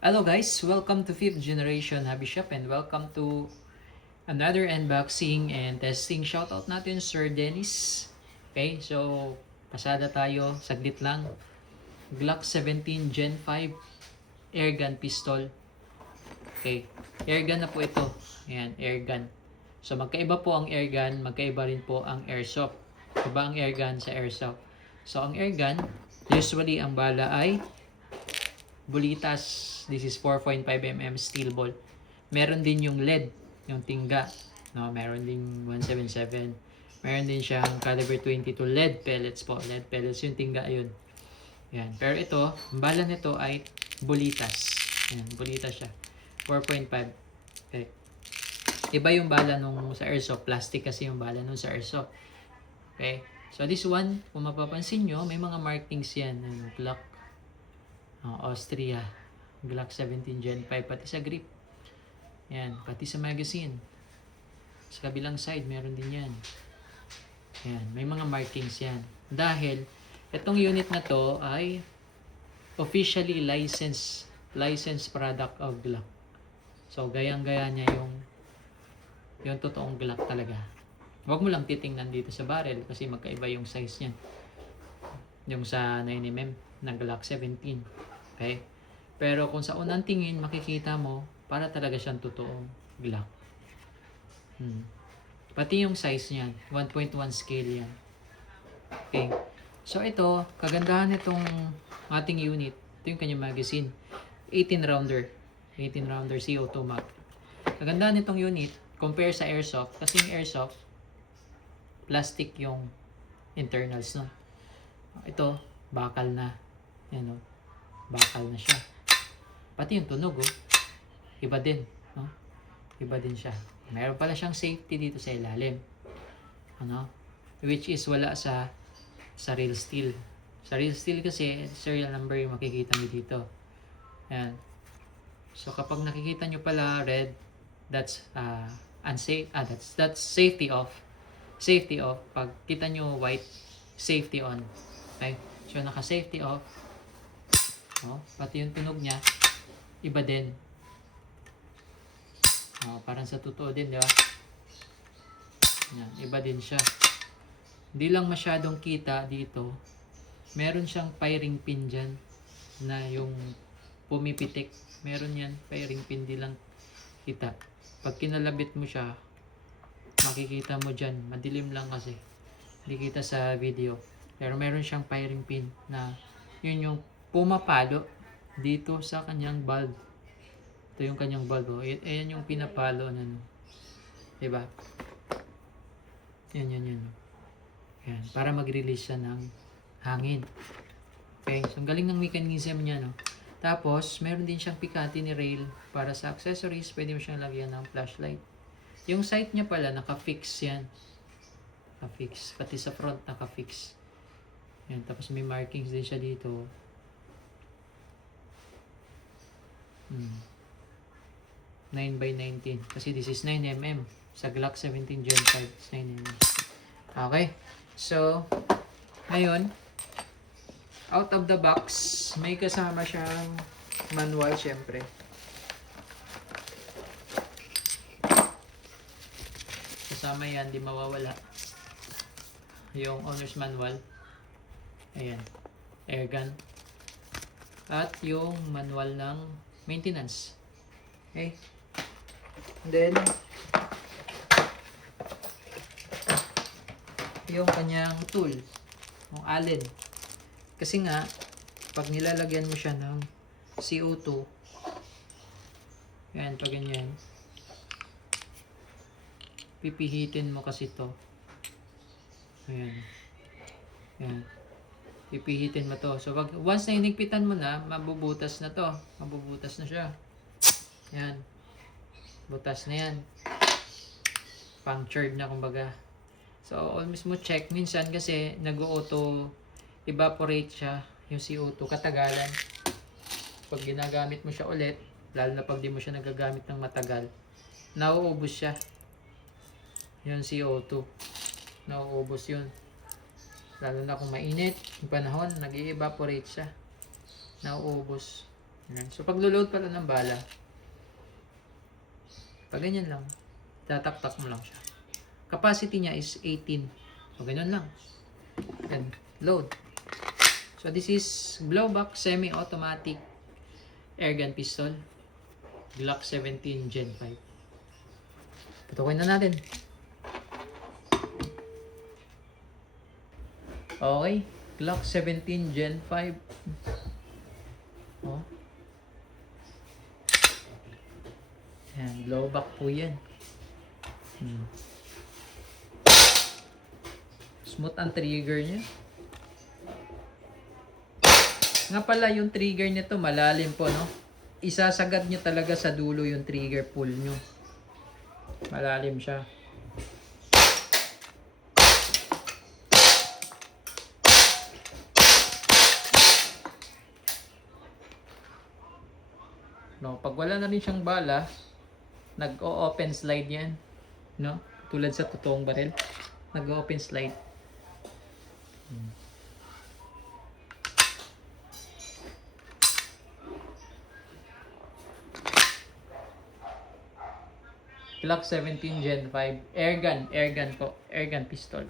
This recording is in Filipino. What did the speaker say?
Hello guys, welcome to 5th Generation Hobby Shop and welcome to another unboxing and testing. Shoutout natin Sir Dennis. Okay, so pasada tayo, saglit lang. Glock 17 Gen 5 airgun pistol. Okay, airgun na po ito. Ayan, airgun. So magkaiba po ang airgun, magkaiba rin po ang airsoft. Iba ang airgun sa airsoft. So ang airgun, usually ang bala ay bulitas. This is 4.5mm steel ball. Meron din yung lead, yung tingga. No, meron din 177. Meron din siyang caliber 22 lead pellets po. Lead pellets yung tingga yun. Yan. Pero ito, ang bala nito ay bulitas. Yan, bulitas siya. 4.5. Okay. Iba yung bala nung sa airsoft. Plastic kasi yung bala nung sa airsoft. Okay. So this one, kung mapapansin nyo, may mga markings yan. Glock Austria. Glock 17 Gen 5. Pati sa grip. Yan. Pati sa magazine. Sa kabilang side, meron din yan. Yan. May mga markings yan. Dahil, itong unit na to ay officially licensed product of Glock. So, gayang-gaya niya yung totoong Glock talaga. Huwag mo lang titingnan dito sa barrel kasi magkaiba yung size niyan. Yung sa 9mm na Glock 17. Okay? Pero kung sa unang tingin, makikita mo, para talaga siyang totoong Glock. Pati yung size niyan, 1.1 scale yan. Okay. So ito, kagandahan nitong ating unit, ito yung kanyang magazine. 18 rounder CO2 mag. Kagandahan nitong unit, compare sa airsoft, kasi yung airsoft, plastic yung internals, no? Ito, bakal na. Yan, no? Bakal na siya. Pati yung tunog, oh. Iba din, no? Iba din siya. Meron pala siyang safety dito sa ilalim. Ano? Which is wala sa real steel. Sa real steel kasi, serial number yung makikita nyo dito. Ayan. So, kapag nakikita nyo pala red, that's unsafe. That's safety off. Safety off. Pag kita nyo white, safety on. Okay? So, naka-safety off. No? Pati yung tunog niya, iba din. Parang sa totoo din, di ba? Yan, iba din siya. Hindi lang masyadong kita dito. Meron siyang firing pin dyan na yung pumipitik. Meron yan, firing pin, di lang kita. Pag kinalabit mo siya, makikita mo dyan. Madilim lang kasi. Hindi kita sa video. Pero meron siyang firing pin na yun yung pumapalo dito sa kanyang bulb. Ito yung kanyang bulb. Ayan yung pinapalo na, no? Diba? Yan. Yan. Para mag-release siya ng hangin. Okay. So, ang galing ng mechanism niya, no? Tapos, meron din siyang Picatinny rail para sa accessories. Pwede mo siyang lagyan ng flashlight. Yung sight niya pala, naka-fix yan. Naka-fix. Pati sa front, naka-fix. Yan. Tapos, may markings din siya dito. 9x19 kasi this is 9mm sa Glock 17 Gen 5 is 9mm. Okay, so ngayon out of the box may kasama siyang manual. Syempre kasama yan, di mawawala yung owner's manual. Ayan, airgun at yung manual ng maintenance. Okay. And then, yung kanyang tool, yung Allen. Kasi nga, pag nilalagyan mo siya ng CO2, yan, pag ganyan, pipihitin mo kasi to. Ayan. Yan. Pipihitin mo to. So, once na hinigpitan mo na, mabubutas na to. Mabubutas na siya. Yan. Butas na yan. Punctured na kumbaga. So, always mo check. Minsan kasi nag-auto evaporate siya yung CO2. Katagalan. Pag ginagamit mo siya ulit, lalo na pag di mo siya nagagamit ng matagal, nauubos siya. Yung CO2. Nauubos yun. Lalo na kung mainit, yung panahon, nag-evaporate siya. Nauubos. Ayan. So, pag-load pala ng bala, pag ganyan lang, tatak-tak mo lang siya. Capacity niya is 18. So, ganyan lang. Then, load. So, this is blowback semi-automatic airgun pistol. Glock 17 Gen 5. Putukin na natin. Okay. Glock 17 Gen 5. Oh. Ayan, blowback po yan. Smooth ang trigger niya. Nga pala, yung trigger nito malalim po, no? Isasagad nyo talaga sa dulo yung trigger pull nyo. Malalim siya. No, pag wala na rin siyang bala, nag-o-open slide yan, no? Tulad sa totoong baril, nag-o-open slide. Glock 17 Gen 5 airgun po, airgun pistol.